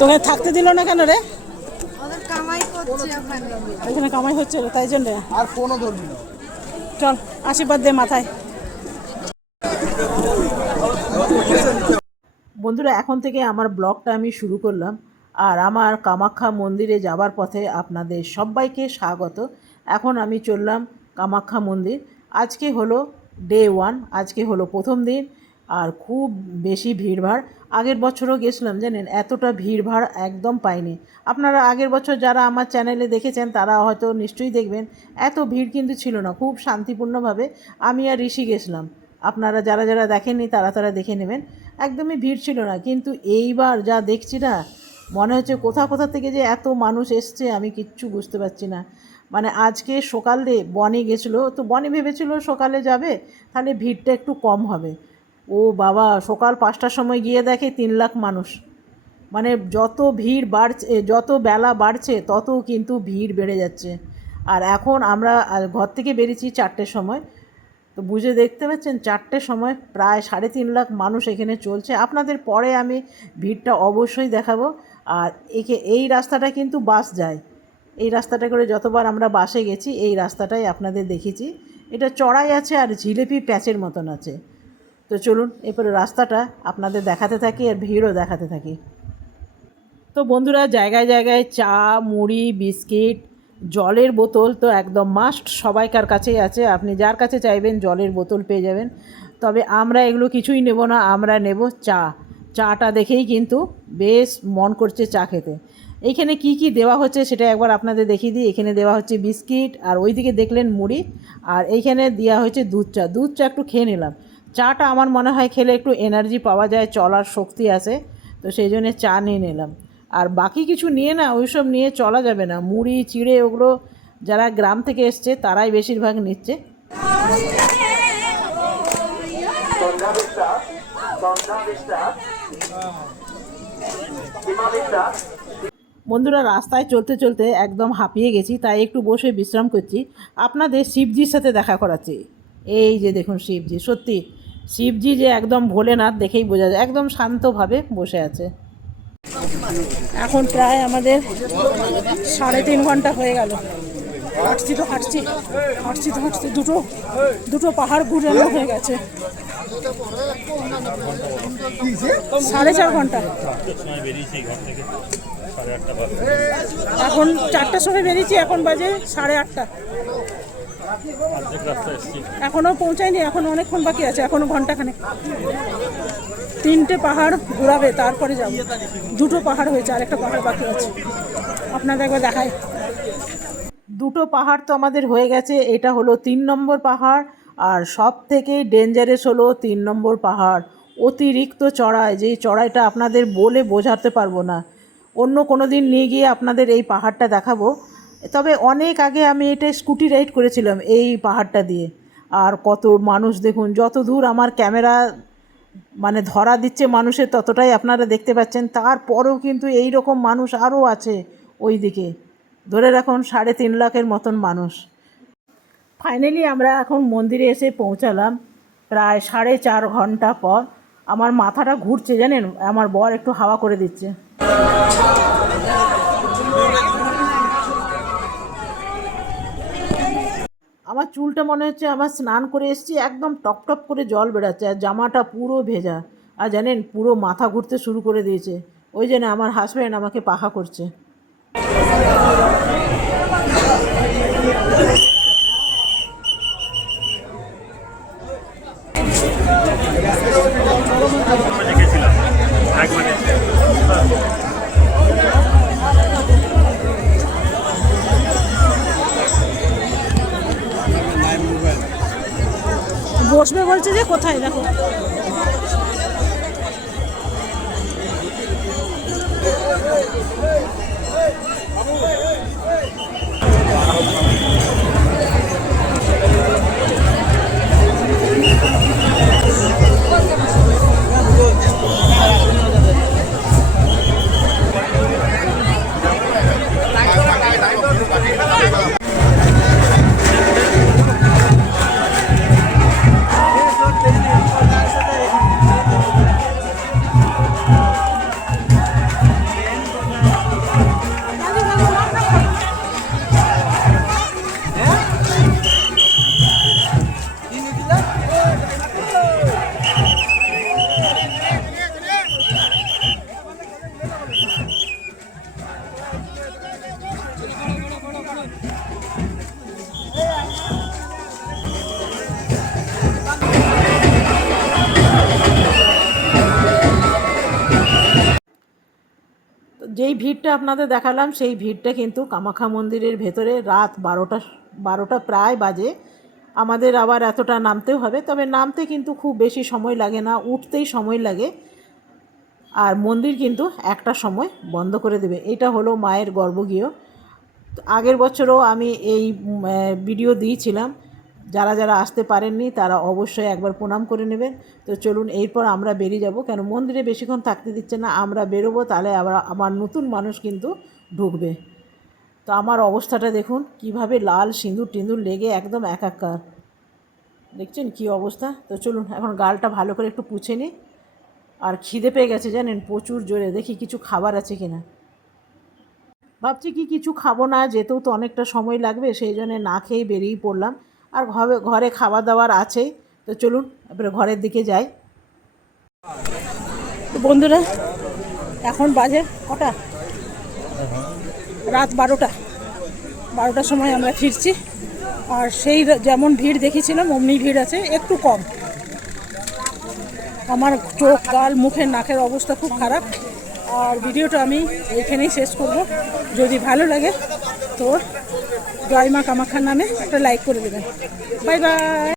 তোকে থাকতে দিল না কেন রে? ওদের কামাই করছে ওখানে। ওখানে কামাই হচ্ছে তাই জন্য। আর ফোনও ধরবি না। চল আশীর্বাদ দে মাথায়। বন্ধুরা, এখন থেকে আমার ব্লগটা আমি শুরু করলাম। আর আমার কামাখ্যা মন্দিরে যাবার পথে আপনাদের সবাইকে স্বাগত। এখন আমি চললাম কামাখ্যা মন্দির। আজকে হলো ডে 1, আজকে হলো প্রথম দিন। আর খুব বেশি ভিড়ভাড়। আগের বছরও গেছিলাম জানেন, এতটা ভিড়ভাড় একদম পাইনি। আপনারা আগের বছর যারা আমার চ্যানেলে দেখেছেন তারা হয়তো নিশ্চয়ই দেখবেন, এত ভিড় কিন্তু ছিল না। খুব শান্তিপূর্ণভাবে আমি আর ঋষি গেছিলাম। আপনারা যারা যারা দেখেননি তারা দেখে নেবেন। একদমই ভিড় ছিল না। কিন্তু এইবার যা দেখছি না, মনে হচ্ছে কোথা থেকে যে এত মানুষ এসছে আমি কিচ্ছু বুঝতে পারছি না। মানে আজকে সকালে বনি গেছিলো, তো বনি ভেবেছিল সকালে যাবে তাহলে ভিড়টা একটু কম হবে। ও বাবা, সকাল 5টার সময় গিয়ে দেখে 3 লাখ মানুষ। মানে যত ভিড় বাড়ছে, যত বেলা বাড়ছে তত কিন্তু ভিড় বেড়ে যাচ্ছে। আর এখন আমরা ঘর থেকে বেরিয়েছি 4টের সময়, তো বুঝে দেখতে পাচ্ছেন 4টের সময় প্রায় 3.5 লাখ মানুষ এখানে চলছে। আপনাদের পরে আমি ভিড়টা অবশ্যই দেখাবো। আর এই রাস্তাটা কিন্তু বাস যায়। এই রাস্তাটা করে যতবার আমরা বাসে গেছি এই রাস্তাটাই আপনাদের দেখেছি। এটা চড়াই আছে আর জিলেপি প্যাচের মতন আছে। তো চলুন এরপরে রাস্তাটা আপনাদের দেখাতে থাকি আর ভিড়ও দেখাতে থাকি। তো বন্ধুরা, জায়গায় জায়গায় চা, মুড়ি, বিস্কিট, জলের বোতল তো একদম মাস্ট সবাইকার কাছেই আছে। আপনি যার কাছে চাইবেন জলের বোতল পেয়ে যাবেন। তবে আমরা এগুলো কিছুই নেব না, আমরা নেব চা। চাটা দেখেই কিন্তু বেশ মন করছে চা খেতে। এইখানে কি কি দেওয়া হচ্ছে সেটা একবার আপনাদের দেখিয়ে দিই। এখানে দেওয়া হচ্ছে বিস্কিট, আর ওইদিকে দেখলেন মুড়ি, আর এইখানে দেওয়া হয়েছে দুধ চা। দুধ চা একটু খেয়ে নিলাম। চাটা আমার মনে হয় খেলে একটু এনার্জি পাওয়া যায়, চলার শক্তি আছে, তো সেই জন্যে চা নিয়ে নিলাম। আর বাকি কিছু নিয়ে না, ওইসব নিয়ে চলা যাবে না। মুড়ি চিড়ে ওগুলো যারা গ্রাম থেকে এসছে তারাই বেশিরভাগ নিচ্ছে। বন্ধুরা, রাস্তায় চলতে চলতে একদম হাঁপিয়ে গেছি, তাই একটু বসে বিশ্রাম করছি। আপনাদের শিবজির সাথে দেখা করাচ্ছি। এই যে দেখুন শিবজি, সত্যি শিবজি যে একদম ভোলেনাথ দেখেই বোঝা যায়, একদম শান্তভাবে বসে আছে। এখন প্রায় আমাদের 3.5 ঘন্টা হয়ে গেল। হাঁটছি দুটো পাহাড় ঘুরানো হয়ে গেছে। 4.5 ঘন্টা। এখন 4টার সময় বেরিয়েছি, এখন বাজে 8:30। এখনও পৌঁছায়নি, এখন অনেকক্ষণ বাকি আছে, এখনও ঘন্টাখানেক। 3টে পাহাড় ঘোরাবে তারপরে যাব। 2টো পাহাড় হয়েছে, আরেকটা পাহাড় বাকি আছে, আপনাদের একবার দেখাই। 2টো পাহাড় তো আমাদের হয়ে গেছে। এটা হলো 3 নম্বর পাহাড়। আর সব থেকে ডেঞ্জারাস হলো 3 নম্বর পাহাড়। অতিরিক্ত চড়াই, যেই চড়াইটা আপনাদের বলে বোঝাতে পারবো না। অন্য কোনো দিন নিয়ে গিয়ে আপনাদের এই পাহাড়টা দেখাবো। তবে অনেক আগে আমি এটা স্কুটি রাইড করেছিলাম এই পাহাড়টা দিয়ে। আর কত মানুষ দেখুন, যত দূর আমার ক্যামেরা মানে ধরা দিচ্ছে মানুষের ততটাই আপনারা দেখতে পাচ্ছেন। তারপরেও কিন্তু এই রকম মানুষ আরও আছে ওই দিকে। ধরে রাখুন 3.5 লাখের মতন মানুষ। ফাইনালি আমরা এখন মন্দিরে এসে পৌঁছালাম প্রায় 4.5 ঘন্টা পর। আমার মাথাটা ঘুরছে জানেন, আমার বর একটু হাওয়া করে দিচ্ছে। আমার চুলটা মনে হচ্ছে আমার স্নান করে এসেছি, একদম টপ টপ করে জল বেড়াচ্ছে, আর জামাটা পুরো ভেজা। আর জানেন পুরো মাথা ঘুরতে শুরু করে দিয়েছে। ওই জন্য আমার হাজব্যান্ড আমাকে পাখা করছে। বসবে বলছে যে কোথায় দেখো। যেই ভিড়টা আপনাদের দেখালাম সেই ভিড়টা কিন্তু কামাখ্যা মন্দিরের ভেতরে রাত 12টা প্রায় বাজে। আমাদের আবার এতটা নামতেও হবে, তবে নামতে কিন্তু খুব বেশি সময় লাগে না, উঠতেই সময় লাগে। আর মন্দির কিন্তু একটা সময় বন্ধ করে দেবে। এটা হলো মায়ের গর্ভগৃহ। আগের বছরও আমি এই ভিডিও দিয়েছিলাম, যারা যারা আসতে পারেননি তারা অবশ্যই একবার প্রণাম করে নেবেন। তো চলুন, এরপর আমরা বেরিয়ে যাব, কেন মন্দিরে বেশিক্ষণ থাকতে দিচ্ছে না। আমরা বেরোবো, তাহলে আবার নতুন মানুষ কিন্তু ঢুকবে। তো আমার অবস্থাটা দেখুন, কিভাবে লাল সিঁদুর টিঁদুর লেগে একদম একাকার। দেখছেন কি অবস্থা? তো চলুন এখন গালটা ভালো করে একটু পুছে নিই। আর খিদে পেয়ে গেছে জানেন, প্রচুর জোরে। দেখি কিছু খাবার আছে কিনা। ভাবছি কি কিছু খাবো না, যেতেও তো অনেকটা সময় লাগবে, সেই জন্য না খেয়েই বেরিয়ে পড়লাম। আর ঘরে খাওয়া দাওয়ার আছেই। তো চলুন এবারে ঘরের দিকে যাই। তো বন্ধুরা, এখন বাজে কটা? রাত 12টার সময় আমরা ফিরছি। আর সেই যেমন ভিড় দেখেছিলাম অমনি ভিড় আছে, একটু কম। আমার চোখ, গাল, মুখের, নাকের অবস্থা খুব খারাপ। আর ভিডিওটা আমি এইখানেই শেষ করব। যদি ভালো লাগে তো জয় মা কামাখ্যার নামে একটা লাইক করে দেবেন। Bye bye.